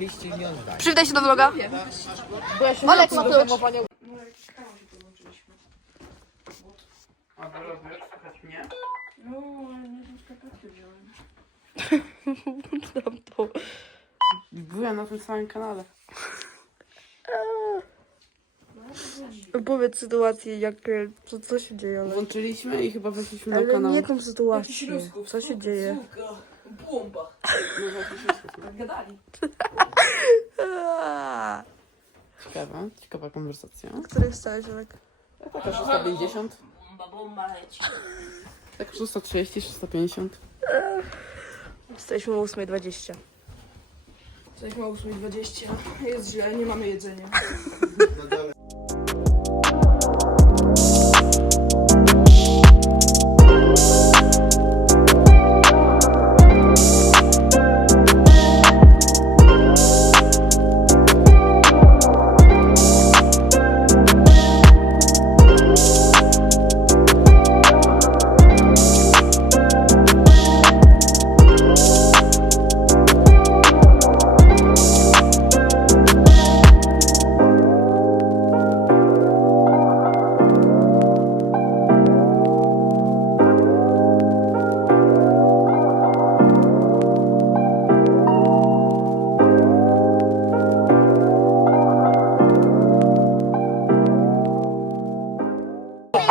nie oddali. Przywitaj się do vloga. Olek ma klucz. Tam to. Byłem na tym samym kanale. Powiedz sytuację, jak, e, co, co się dzieje, ale... Włączyliśmy i chyba weszliśmy do Ale kanału. nie tą sytuację. Co się dzieje? Bomba. No, gadali. Ciekawa, ciekawa konwersacja. Który wstałeś, Olek? Taka 650, Bomba, bomba leci. tak 630, 650. Wstaliśmy o 8.20. Jesteśmy o 8.20. Jest źle, nie mamy jedzenia.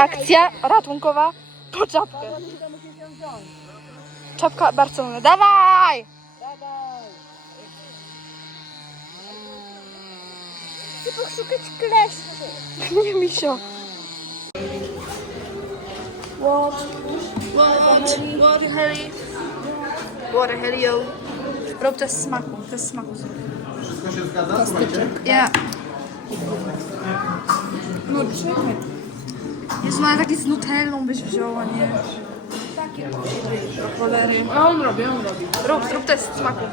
Akcja ratunkowa po czapkę. Czapka Barcelony. Dawaj! Chcę poszukać kleszczy. Nie, misio. What? What? What, Harry? What, Helio? Rób test smaku. Test smaku. Wszystko się zgadza? Słuchajcie. Ja. No czekaj. Jezu, no ale taki z nutellą byś wzięła, nie? Takie cholery. A on robi, on robi. Rób, rób test smaku.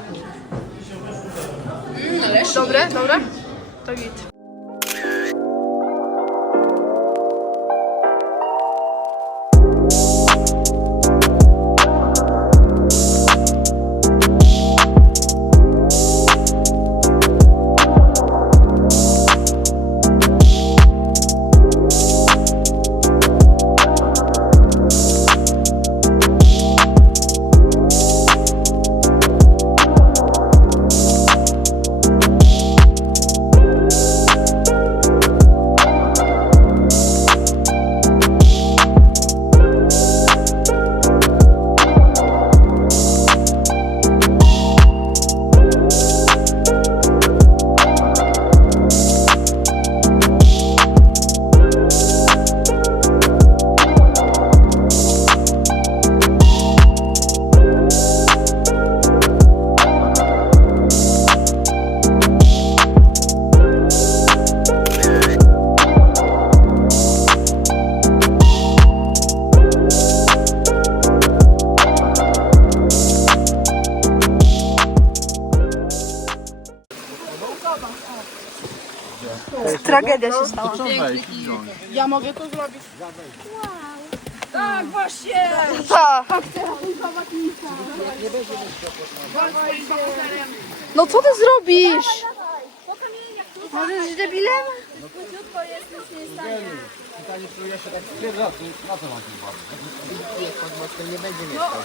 Dobre, dobre? To git. Tragedia się stała. Ja mogę to zrobić. Tak, właśnie! Tak. No co ty zrobisz? Możesz być debilem? Pytanie, czy ja się tak czy na co mam tu? Jak pod nie będzie mieszkał.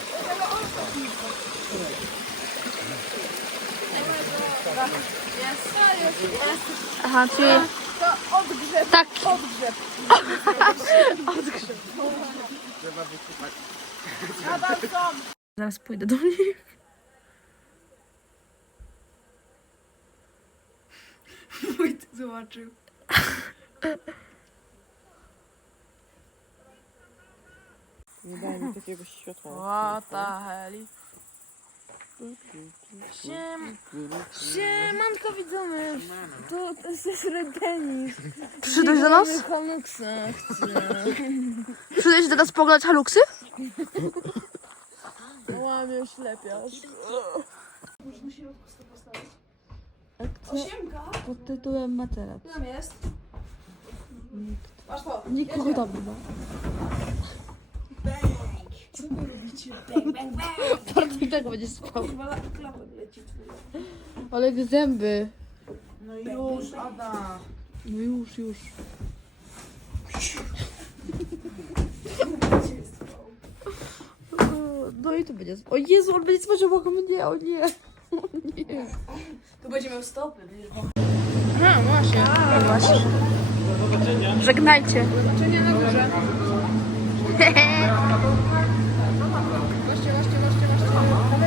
Aha, czyli... Tak. Zaraz pójdę do nich. Wójt zobaczył. Nie daj mi takiego światła. What the hell? Siem... Siemanko widzowie! To, to jest Redenis. Przyszedłeś do nas? Hanuksa chcę. Przyszedłeś do nas poglądać haluksy? Łamię ślepiasz. Pod tytułem materac. Tam jest. Masz to. Nikogo tam nie ma. Bartek tak będzie spał. Chyba klapek leci twój. Ale zęby. No już, Ada. No już, już. No i to będzie spał. O Jezu, on będzie spać obok mnie, o nie. O nie. Tu będzie miał stopy, wiesz. Aha, właśnie. No właśnie. Żegnajcie. Zobaczenie na górze. Goście, goście, goście, goście. To my wsiadamy. No to my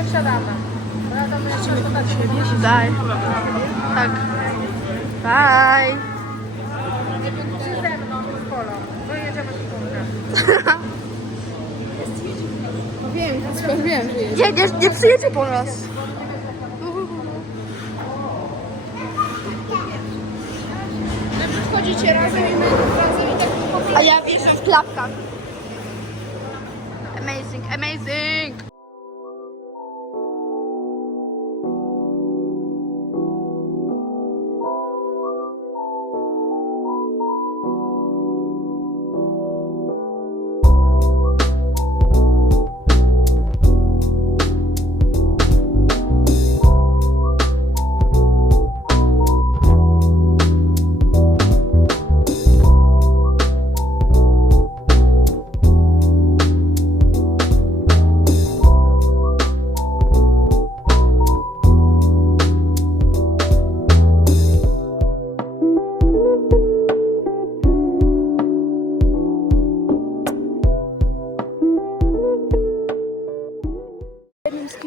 jeszcze wykonać Daj. Tak. Bye. Ze mną, z polą. No i jedziemy z górę. Wiem, wiem, że jest. Nie, nie, nie przyjedzie po nas. Wy wchodzicie razem i my razem i tak. A ja wjeżdżam w klapkach. Amazing, amazing.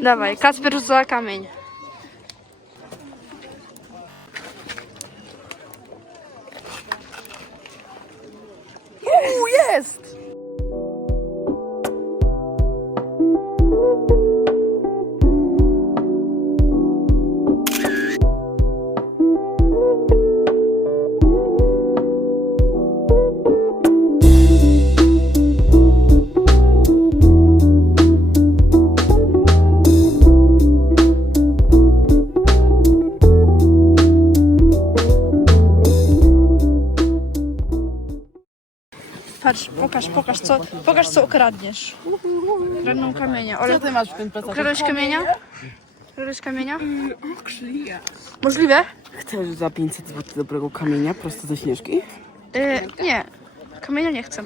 Dawaj, Kacper rzuca kamień. Patrz, pokaż, pokaż co, pokaż co ukradniesz. Kradną kamienia. Co ty masz w tym plecach? ukradłeś kamienia? Ukradłeś kamienia? Możliwe? Chcesz za 500 zł dobrego kamienia prosto ze śnieżki? Yy, nie, kamienia nie chcę.